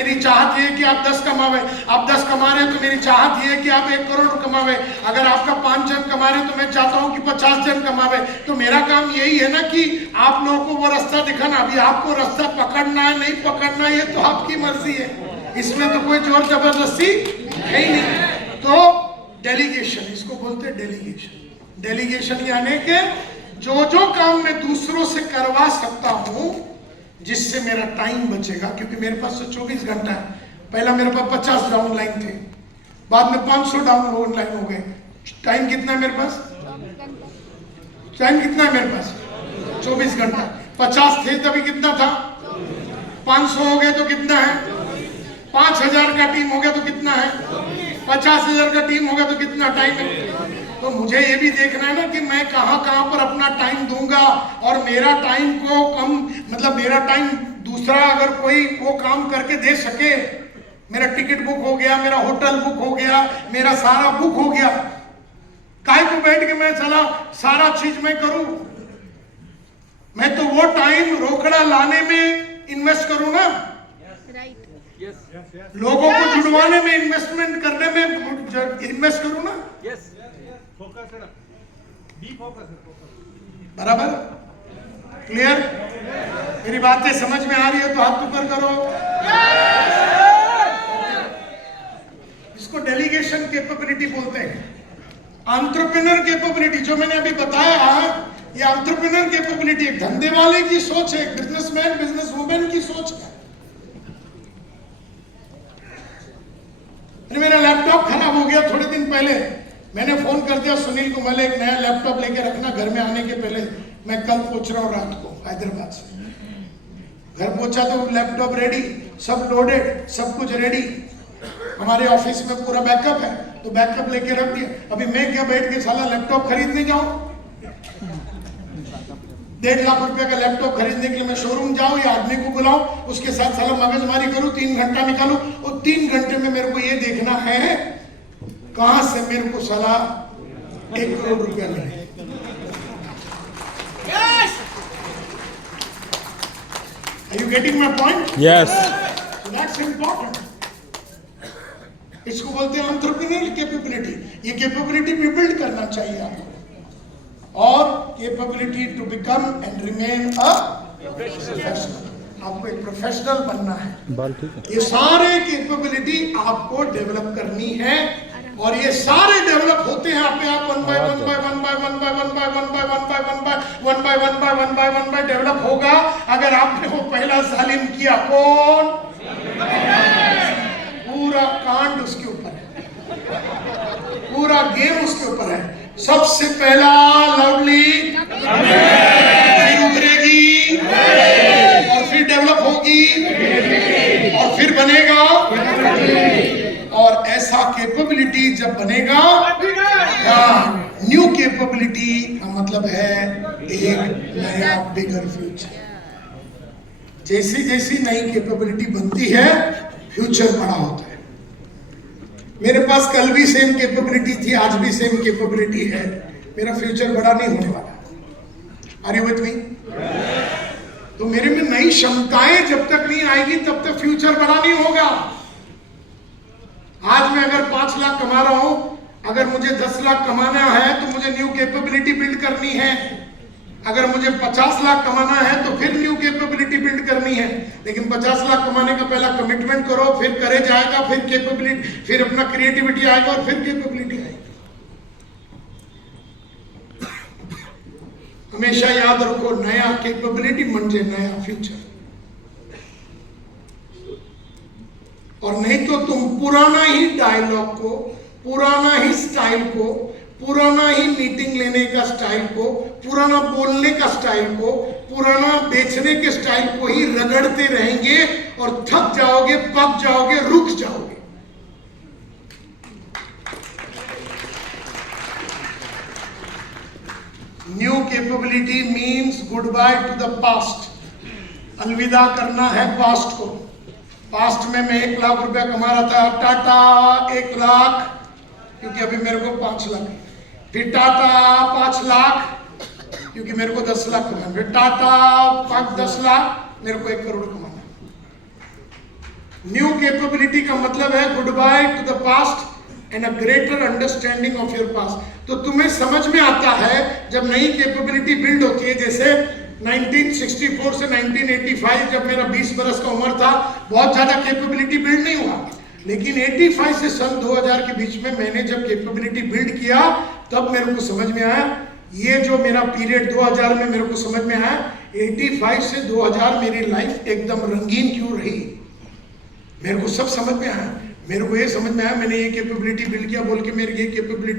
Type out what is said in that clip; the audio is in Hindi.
मेरी चाहत ये है कि आप 10 कमावे, आप 10 कमा रहे हैं तो मेरी चाहत ये है कि आप 1 करोड़ कमावे। अगर आपका 5 जन कमा रहे हैं तो मैं चाहता हूं कि 50 जन कमावे। तो मेरा काम यही है ना कि आप लोगों को वो रास्ता दिखाना। अभी आपको रास्ता पकड़ना है नहीं पकड़ना ये तो आपकी मर्जी है, इसमें तो कोई जोर जबरदस्ती है ही नहीं। तो डेलीगेशन, इसको बोलते हैं डेलीगेशन। डेलीगेशन यानी कि जो काम मैं दूसरों से करवा सकता हूं जिससे मेरा टाइम बचेगा, क्योंकि मेरे पास तो 24 घंटा है। पहला मेरे पास 50 डाउनलाइन थे, बाद में 500 डाउनलाइन हो गए। टाइम कितना है मेरे पास? टाइम कितना है मेरे पास? 24 घंटा। 50 थे तभी कितना था? 500 हो गए तो कितना है? 5000 का टीम हो गया तो कितना है? 50,000 का टीम हो गया तो कितना टाइम है? तो मुझे ये भी देखना है ना कि मैं कहां पर अपना टाइम दूंगा, और मेरा टाइम को कम, मतलब मेरा टाइम दूसरा अगर कोई वो काम करके दे सके, मेरा टिकट बुक हो गया, मेरा होटल बुक हो गया, मेरा सारा बुक हो गया, काहे को बैठ के मैं चला सारा चीज मैं करूं? मैं तो वो टाइम रोकड़ा लाने में इन्वेस्ट करूं ना, लोगों को जुड़वाने में, इन्वेस्टमेंट करने में इन्वेस्ट करूं ना। बराबर? क्लियर? मेरी बातें समझ में आ रही है तो हाथ ऊपर करो। इसको डेलीगेशन कैपेबिलिटी बोलते हैं। एंटरप्रेन्योर कैपेबिलिटी जो मैंने अभी बताया, ये एंटरप्रेन्योर कैपेबिलिटी एक धंधे वाले की सोच है, एक बिजनेसमैन बिजनेसवुमन की सोच है। मेरा लैपटॉप खराब हो गया थोड़े दिन पहले, मैंने फोन कर दिया सुनील को, मैंने एक नया लैपटॉप लेके रखना घर में आने के पहले। मैं कल पहुंच रहा हूँ रात को हैदराबाद से। घर पहुंचा तो लैपटॉप रेडी, सब लोडेड, सब कुछ रेडी। हमारे ऑफिस में पूरा बैकअप है तो बैकअप लेके रख दिया। अभी मैं क्या बैठ के साला लैपटॉप खरीदने जाऊं? 1.5 लाख रुपए का लैपटॉप खरीदने के लिए मैं शोरूम जाऊं या आदमी को बुलाऊं, उसके साथ साला मगजमारी करूं, 3 घंटा निकालूं, और 3 घंटे में मेरे को ये देखना है कहां से मेरे को साला 1 करोड़ रुपया मिले। Are you getting my point? Yes. So that's important. इसको बोलते हैं एंटरप्रेन्योरियल कैपेबिलिटी। ये कैपेबिलिटी भी बिल्ड करना चाहिए आपको, और capability to become and remain a professional. आपको एक प्रोफेशनल बनना है। ये सारे कैपेबिलिटी आपको डेवलप करनी है, और ये सारे डेवलप होते हैं आप वन बाय डेवलप होगा अगर आपने वो पहला जालिम किया। कौन? पूरा कांड उसके ऊपर है, पूरा गेम उसके ऊपर है। सबसे पहला लवली, फिर उतरेगी, और फिर डेवलप होगी, और फिर बनेगा। और ऐसा कैपेबिलिटी जब बनेगा, न्यू कैपेबिलिटी का मतलब है एक नया बिगर फ्यूचर। जैसी जैसी नई कैपेबिलिटी बनती है फ्यूचर बड़ा होता है। मेरे पास कल भी सेम कैपेबिलिटी थी, आज भी सेम कैपेबिलिटी है, मेरा फ्यूचर बड़ा नहीं होने वाला। Are you with me? तो मेरे में नई क्षमताएं जब तक नहीं आएगी तब तक फ्यूचर बड़ा नहीं होगा। आज मैं अगर 5 लाख कमा रहा हूं, अगर मुझे 10 लाख कमाना है तो मुझे न्यू कैपेबिलिटी बिल्ड करनी है। अगर मुझे 50 लाख कमाना है तो फिर न्यू कैपेबिलिटी बिल्ड करनी है। लेकिन 50 लाख कमाने का पहला कमिटमेंट करो, फिर करे जाएगा, फिर कैपेबिलिटी, फिर अपना क्रिएटिविटी आएगा, और फिर कैपेबिलिटी आएगी। हमेशा याद रखो, नया कैपेबिलिटी म्हणजे नया फ्यूचर। और नहीं तो तुम पुराना ही डायलॉग को, पुराना ही स्टाइल को, पुराना ही मीटिंग लेने का स्टाइल को, पुराना बोलने का स्टाइल को, पुराना बेचने के स्टाइल को ही रगड़ते रहेंगे, और थक जाओगे, पक जाओगे, रुक जाओगे। New capability means good by two the past. अलविदा करना है पास्ट को। पास्ट में मैं 1 लाख रुपया कमा रहा था, टाटा 1 लाख, क्योंकि अभी मेरे को 5 लाख है। फिर टाटा 5 लाख, क्योंकि मेरे को 10 लाख कमाना। फिर टाटा 10 लाख, मेरे को 1 करोड़ कमाना। न्यू कैपेबिलिटी का मतलब है good by two the past and a greater understanding of your past. तो तुम्हें समझ में आता है जब नई कैपेबिलिटी बिल्ड होती है। जैसे 1964 से 1985 जब मेरा 20 बरस का उम्र था, बहुत ज्यादा कैपेबिलिटी बिल्ड नहीं हुआ, लेकिन 85 से सन 2000 के बीच में मैंने जब कैपेबिलिटी बिल्ड किया तब मेरे को समझ में आया, ये जो मेरा पीरियड 2000 में मेरे को समझ में आया 85 से 2000 मेरी लाइफ एकदम रंगीन क्यों रही। मेरे को सब समझ में आया। मेरे को ये समझ में आया मैंने ये कैपेबिलिटी बिल्ड किया बोल के मेरी ये कैपेबिलिटी